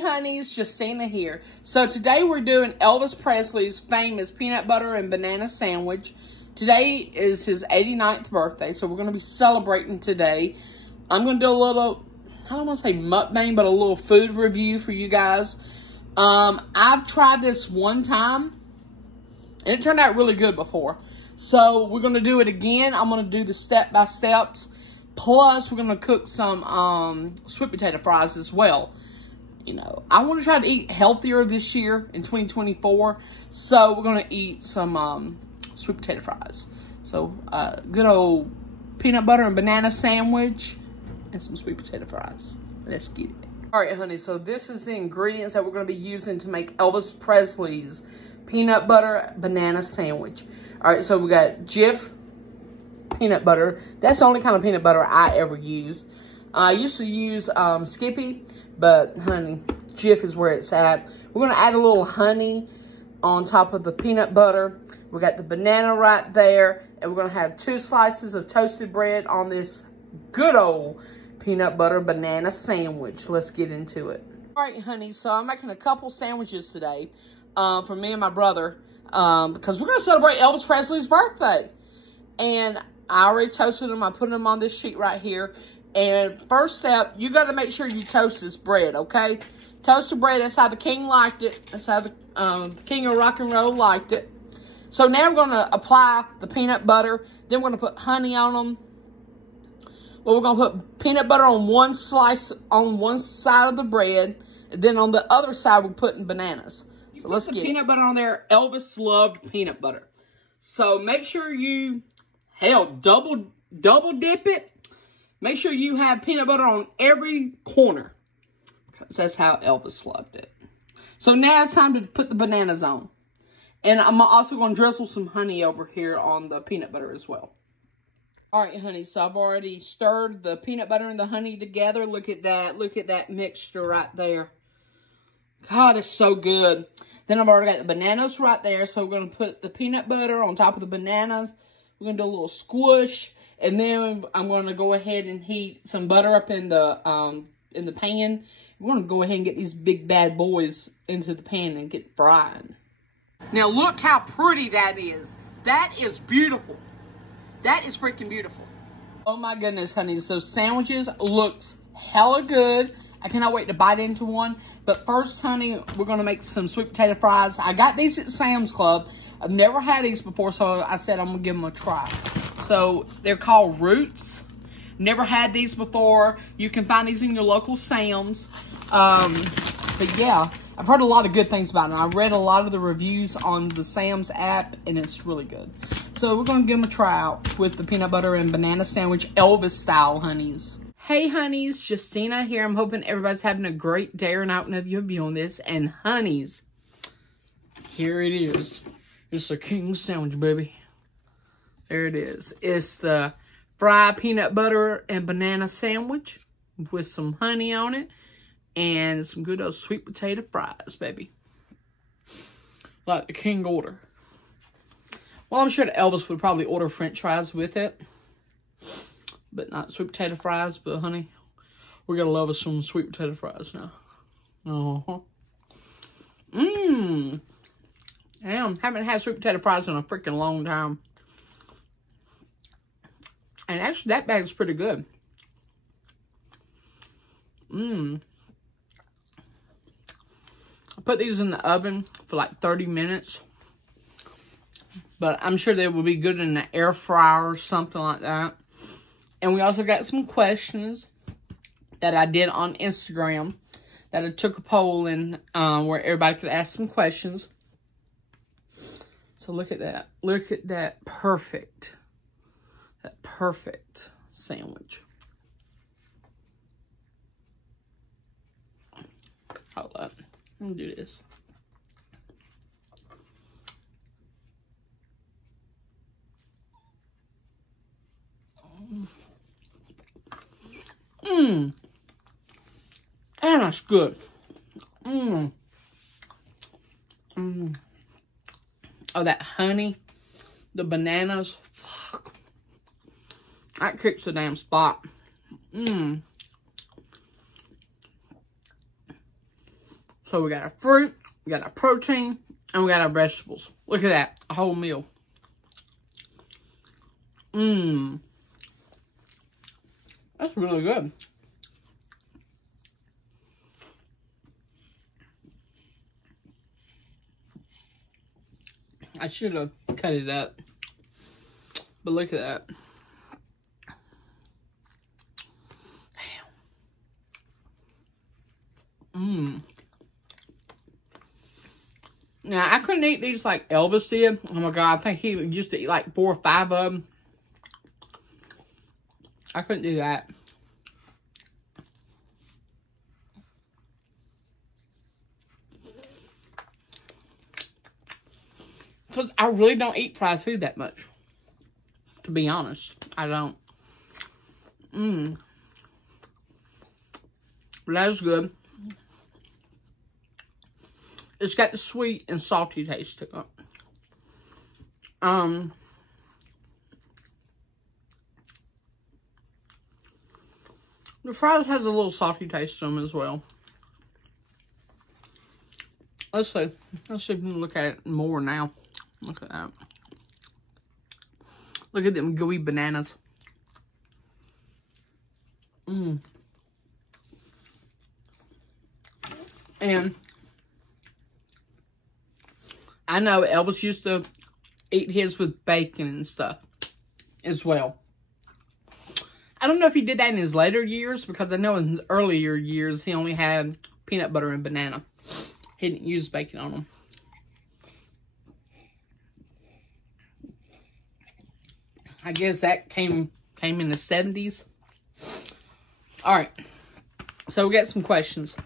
Honeys, Justina here. So today we're doing Elvis Presley's famous peanut butter and banana sandwich. Today is his 89th birthday, so we're going to be celebrating today. I'm going to do a little, I don't want to say mukbang, but a little food review for you guys. I've tried this one time, and it turned out really good before. So we're going to do it again. I'm going to do the step-by-steps. Plus, we're going to cook some sweet potato fries as well. You know, I want to try to eat healthier this year in 2024. So, we're going to eat some sweet potato fries. So, good old peanut butter and banana sandwich and some sweet potato fries. Let's get it. Alright, honey, so this is the ingredients that we're going to be using to make Elvis Presley's peanut butter banana sandwich. Alright, so we got Jif peanut butter. That's the only kind of peanut butter I ever use. I used to use Skippy, but honey, Jif is where it's at. We're going to add a little honey on top of the peanut butter. We got the banana right there, and we're going to have 2 slices of toasted bread on this good old peanut butter banana sandwich. Let's get into it. All right, honey, so I'm making a couple sandwiches today for me and my brother because we're going to celebrate Elvis Presley's birthday. And I already toasted them. I put them on this sheet right here. And first step, you got to make sure you toast this bread, okay? Toast the bread. That's how the king liked it. That's how the king of rock and roll liked it. So now we're going to apply the peanut butter. Then we're going to put honey on them. Well, we're going to put peanut butter on one slice on one side of the bread. And then on the other side, we're putting bananas. So let's get peanut butter on there. Elvis loved peanut butter. So make sure you... Hell, double dip it. Make sure you have peanut butter on every corner. Because that's how Elvis loved it. So now it's time to put the bananas on. And I'm also going to drizzle some honey over here on the peanut butter as well. Alright, honey. So I've already stirred the peanut butter and the honey together. Look at that. Look at that mixture right there. God, it's so good. Then I've already got the bananas right there. So we're going to put the peanut butter on top of the bananas. We're going to do a little squish, and then I'm going to go ahead and heat some butter up in the pan. We're going to go ahead and get these big bad boys into the pan and get frying. Now, look how pretty that is. That is beautiful. That is freaking beautiful. Oh, my goodness, honeys. Those sandwiches looks hella good. I cannot wait to bite into one. But first, honey, we're going to make some sweet potato fries. I got these at Sam's Club. I've never had these before, so I said I'm going to give them a try. So, they're called Roots. Never had these before. You can find these in your local Sam's. But yeah, I've heard a lot of good things about them. I read a lot of the reviews on the Sam's app, and it's really good. So, we're going to give them a try out with the peanut butter and banana sandwich, Elvis style, honeys. Hey, honeys, Justina here. I'm hoping everybody's having a great day or night whenever you're viewing this. And, honeys, here it is. It's a king sandwich, baby. There it is. It's the fried peanut butter and banana sandwich with some honey on it and some good old sweet potato fries, baby. Like the king order. Well, I'm sure that Elvis would probably order french fries with it. But not sweet potato fries. But, honey, we're going to love us some sweet potato fries now. Uh-huh. Mmm. Damn, haven't had sweet potato fries in a freaking long time. And actually, that bag's pretty good. Mmm. I put these in the oven for like 30 minutes. But I'm sure they will be good in the air fryer or something like that. And we also got some questions that I did on Instagram. That I took a poll in where everybody could ask some questions. So look at that. Look at that perfect sandwich. Hold up. Let me do this. Mmm. And that's good. Mmm. Mmm. Oh, that honey, the bananas, fuck. That kicks the damn spot. Mmm. So we got our fruit, we got our protein, and we got our vegetables. Look at that, a whole meal. Mmm. That's really good. I should have cut it up. But look at that. Damn. Mmm. Now, I couldn't eat these like Elvis did. Oh my God, I think he used to eat like 4 or 5 of them. I couldn't do that. Because I really don't eat fried food that much. To be honest, I don't. Mmm. That is good. It's got the sweet and salty taste to it. The fries has a little salty taste to them as well. Let's see. Let's see if we can look at it more now. Look at that. Look at them gooey bananas. Mmm. And I know Elvis used to eat his with bacon and stuff as well. I don't know if he did that in his later years, because I know in his earlier years he only had peanut butter and banana. He didn't use bacon on them. I guess that came in the 70s. Alright. So we got some questions.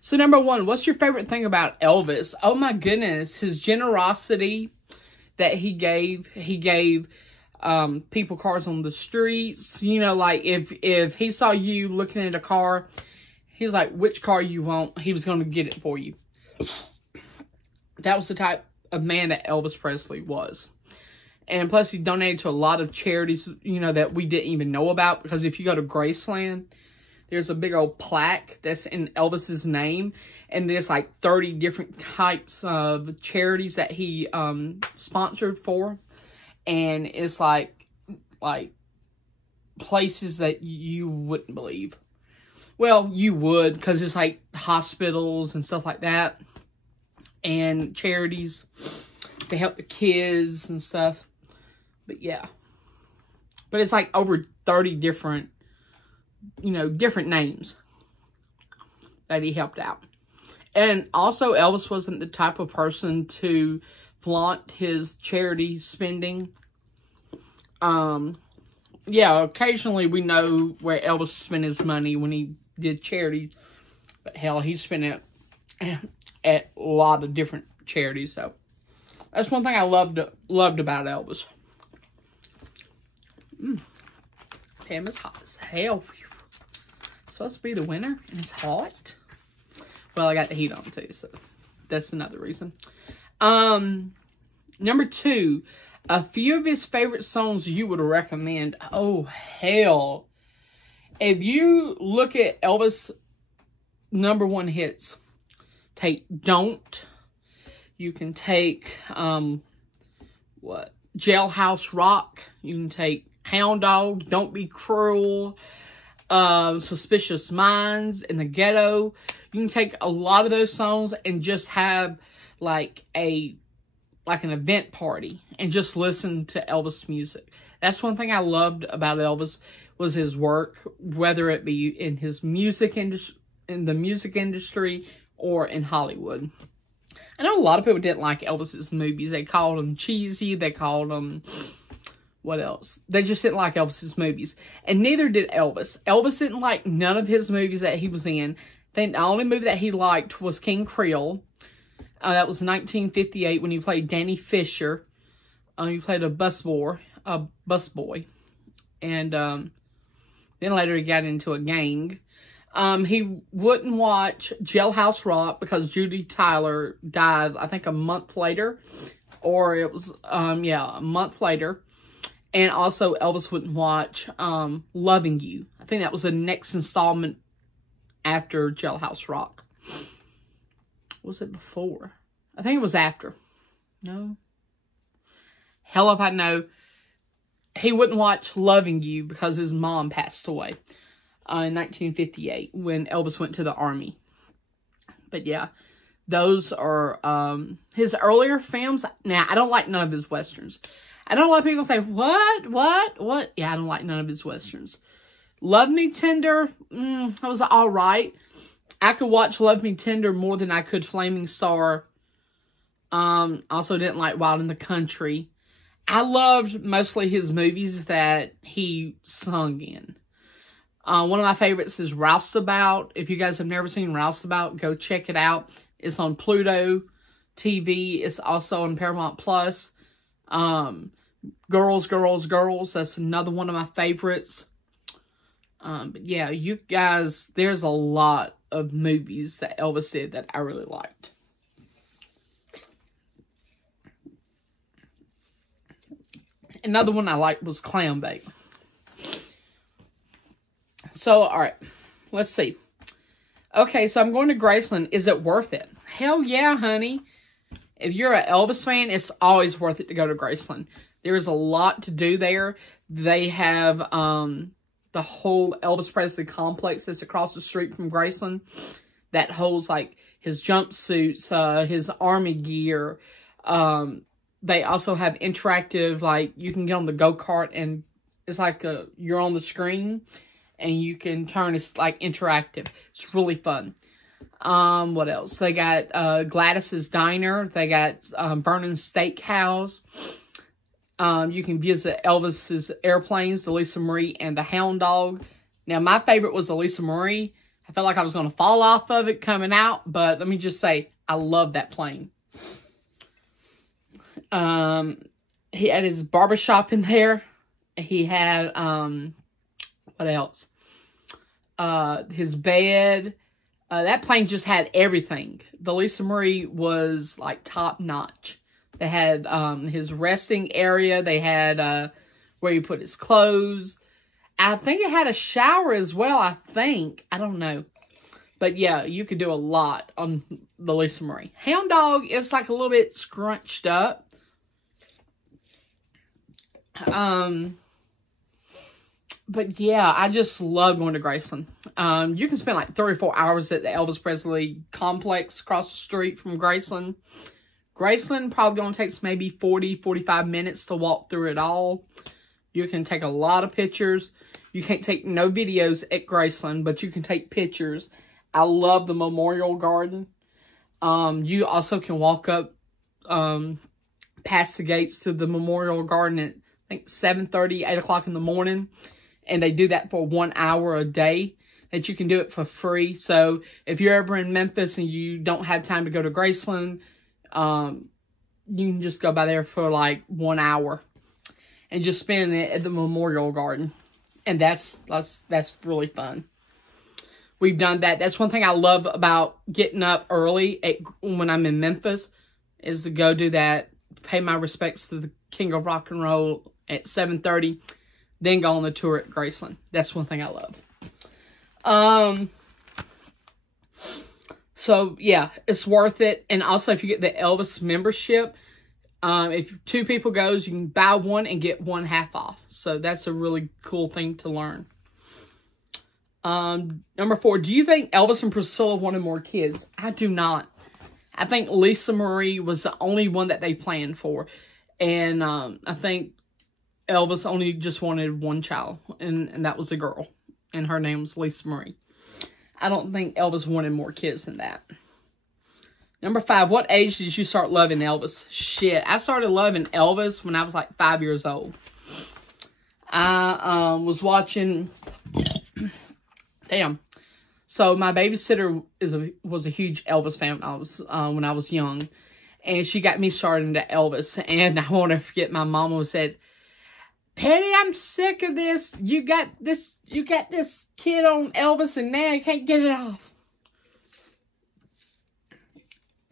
So number 1, what's your favorite thing about Elvis? Oh my goodness, his generosity that he gave. He gave people cars on the streets. You know, like if he saw you looking at a car, he's like, which car you want? He was going to get it for you. That was the type of man that Elvis Presley was. And plus, he donated to a lot of charities, you know, that we didn't even know about. Because if you go to Graceland, there's a big old plaque that's in Elvis's name. And there's like 30 different types of charities that he sponsored for. And it's like places that you wouldn't believe. Well, you would, because it's like hospitals and stuff like that. And charities to help the kids and stuff. But yeah. But it's like over 30 different, you know, different names that he helped out. And also, Elvis wasn't the type of person to flaunt his charity spending. Yeah, occasionally we know where Elvis spent his money when he did charity. But hell, he spent it at a lot of different charities. So that's one thing I loved about Elvis. Damn, it's hot as hell. It's supposed to be the winter and it's hot. Well, I got the heat on too, so that's another reason. Number 2, a few of his favorite songs you would recommend. Oh, hell. If you look at Elvis' #1 hits, take Don't. You can take, Jailhouse Rock. You can take Hound Dog, Don't Be Cruel, Suspicious Minds, In the Ghetto. You can take a lot of those songs and just have like an event party and just listen to Elvis music. That's one thing I loved about Elvis, was his work, whether it be in his music industry or in Hollywood. I know a lot of people didn't like Elvis's movies. They called them cheesy. They called them, what else? They just didn't like Elvis's movies. And neither did Elvis. Elvis didn't like none of his movies that he was in. I think the only movie that he liked was King Creole. That was 1958 when he played Danny Fisher. He played a busboy. And then later he got into a gang. He wouldn't watch Jailhouse Rock because Judy Tyler died, I think, a month later. Or it was, a month later. And also, Elvis wouldn't watch Loving You. I think that was the next installment after Jailhouse Rock. Was it before? I think it was after. No. Hell if I know. He wouldn't watch Loving You because his mom passed away in 1958 when Elvis went to the army. But yeah, those are his earlier films. Now, I don't like none of his westerns. I know a lot of people say, what? Yeah, I don't like none of his westerns. Love Me Tender, that was all right. I could watch Love Me Tender more than I could Flaming Star. Also didn't like Wild in the Country. I loved mostly his movies that he sung in. One of my favorites is Roustabout. If you guys have never seen Roustabout, go check it out. It's on Pluto TV. It's also on Paramount Plus. Girls. That's another one of my favorites. But yeah, you guys, there's a lot of movies that Elvis did that I really liked. Another one I liked was Clam Bake. So, alright. Let's see. Okay, so I'm going to Graceland. Is it worth it? Hell yeah, honey. If you're an Elvis fan, it's always worth it to go to Graceland. There's a lot to do there. They have the whole Elvis Presley complex that's across the street from Graceland. That holds, like, his jumpsuits, his army gear. They also have interactive, like, you can get on the go-kart and it's like you're on the screen and you can turn, it's like interactive. It's really fun. What else? They got Gladys's Diner. They got Vernon's Steakhouse. You can visit Elvis's airplanes, the Lisa Marie and the Hound Dog. Now, my favorite was the Lisa Marie. I felt like I was going to fall off of it coming out, but let me just say, I love that plane. He had his barbershop in there. He had, what else? His bed. That plane just had everything. The Lisa Marie was, like, top notch. They had, his resting area. They had, where you put his clothes. I think it had a shower as well, I think. I don't know. But, yeah, you could do a lot on the Lisa Marie. Hound Dog is, like, a little bit scrunched up. But yeah, I just love going to Graceland. You can spend like 3 or 4 hours at the Elvis Presley complex across the street from Graceland. Graceland probably going to take maybe 40, 45 minutes to walk through it all. You can take a lot of pictures. You can't take no videos at Graceland, but you can take pictures. I love the Memorial Garden. You also can walk up past the gates to the Memorial Garden at I think 7:30, 8 o'clock in the morning. And they do that for 1 hour a day. That you can do it for free. So if you're ever in Memphis and you don't have time to go to Graceland, you can just go by there for like 1 hour. And just spend it at the Memorial Garden. And that's really fun. We've done that. That's one thing I love about getting up early when I'm in Memphis. Is to go do that. Pay my respects to the King of Rock and Roll at 7:30. Then go on the tour at Graceland. That's one thing I love. So, yeah, it's worth it. And also, if you get the Elvis membership, if 2 people goes, you can buy one and get one half off. So, that's a really cool thing to learn. Number 4, do you think Elvis and Priscilla wanted more kids? I do not. I think Lisa Marie was the only one that they planned for. And I think Elvis only just wanted one child, and that was a girl, and her name was Lisa Marie. I don't think Elvis wanted more kids than that. Number 5, what age did you start loving Elvis? Shit, I started loving Elvis when I was like 5 years old. I was watching, damn. So my babysitter was a huge Elvis fan when I was young, and she got me started into Elvis. And I won't ever forget, my mama said, Patty, I'm sick of this. You got this kid on Elvis and now I can't get it off.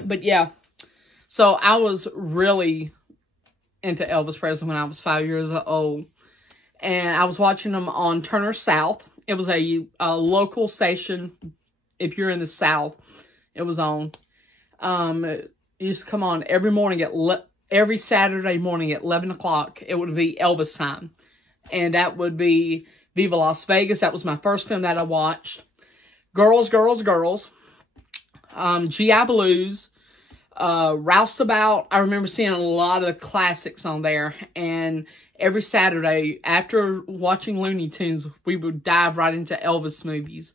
But yeah, so I was really into Elvis Presley when I was 5 years old. And I was watching him on Turner South. It was a local station. If you're in the South, it was on. It used to come on every morning every Saturday morning at 11 o'clock. It would be Elvis time. And that would be Viva Las Vegas. That was my first film that I watched. Girls, Girls, Girls. G.I. Blues. Roustabout. I remember seeing a lot of the classics on there. And every Saturday, after watching Looney Tunes, we would dive right into Elvis movies.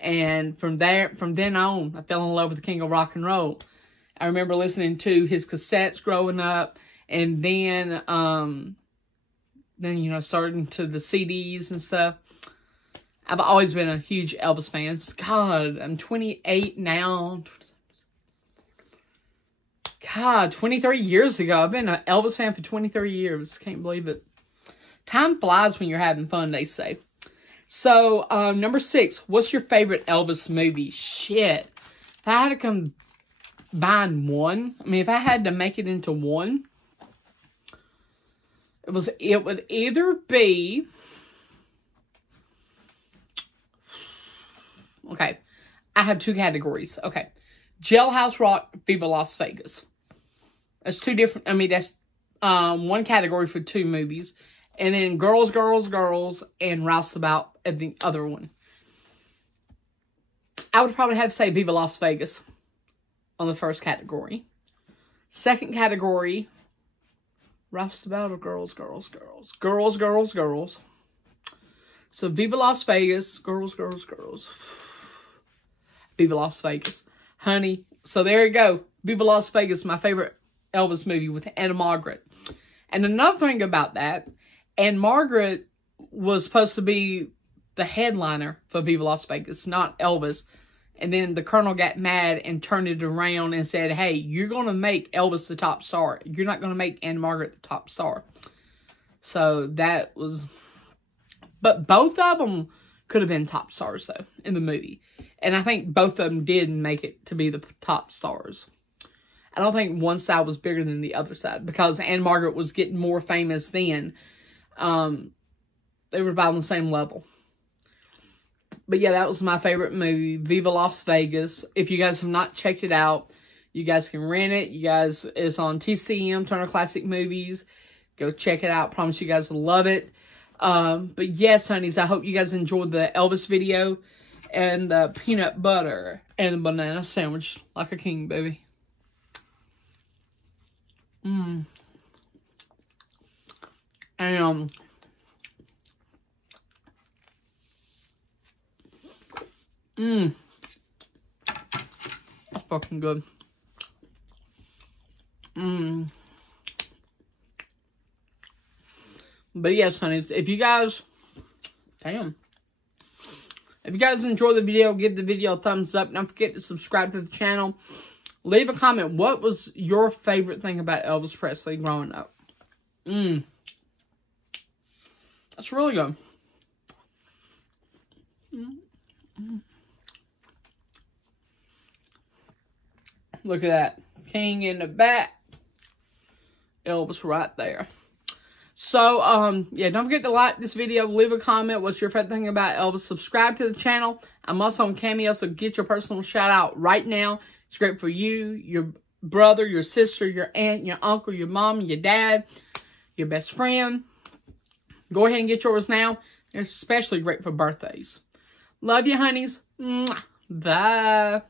And from then on, I fell in love with the King of Rock and Roll. I remember listening to his cassettes growing up. And then you know, starting to the CDs and stuff. I've always been a huge Elvis fan. God, I'm 28 now. God, 23 years ago. I've been an Elvis fan for 23 years. Can't believe it. Time flies when you're having fun, they say. So, number 6. What's your favorite Elvis movie? Shit. If I had to combine one. I mean, if I had to make it into one. It would either be... Okay. I have 2 categories. Okay. Jailhouse Rock, Viva Las Vegas. That's 2 different... I mean, that's one category for 2 movies. And then Girls, Girls, Girls, and Roustabout at the other one. I would probably have to say Viva Las Vegas on the first category. Second category, Roustabout or Girls, Girls, Girls. Girls, Girls, Girls. So Viva Las Vegas, Girls, Girls, Girls. Viva Las Vegas. Honey. So there you go. Viva Las Vegas, my favorite Elvis movie with Anna Margaret. And another thing about that, Anne Margaret was supposed to be the headliner for Viva Las Vegas, not Elvis. And then the Colonel got mad and turned it around and said, hey, you're going to make Elvis the top star. You're not going to make Anne Margaret the top star. So that was... But both of them could have been top stars, though, in the movie. And I think both of them did make it to be the top stars. I don't think one side was bigger than the other side. Because Anne Margaret was getting more famous then. They were about on the same level. But yeah, that was my favorite movie, Viva Las Vegas. If you guys have not checked it out, you guys can rent it. You guys, it's on TCM, Turner Classic Movies. Go check it out. Promise you guys will love it. But yes, honeys, I hope you guys enjoyed the Elvis video and the peanut butter and the banana sandwich like a king, baby. And, that's fucking good. But yes, honey, if you guys, if you guys enjoy the video, give the video a thumbs up. Don't forget to subscribe to the channel. Leave a comment. What was your favorite thing about Elvis Presley growing up? That's really good. Look at that. King in the back. Elvis right there. So, yeah, don't forget to like this video. Leave a comment. What's your favorite thing about Elvis? Subscribe to the channel. I'm also on Cameo, so get your personal shout out right now. It's great for you, your brother, your sister, your aunt, your uncle, your mom, your dad, your best friend. Go ahead and get yours now. It's especially great for birthdays. Love you, honeys. Mwah. Bye.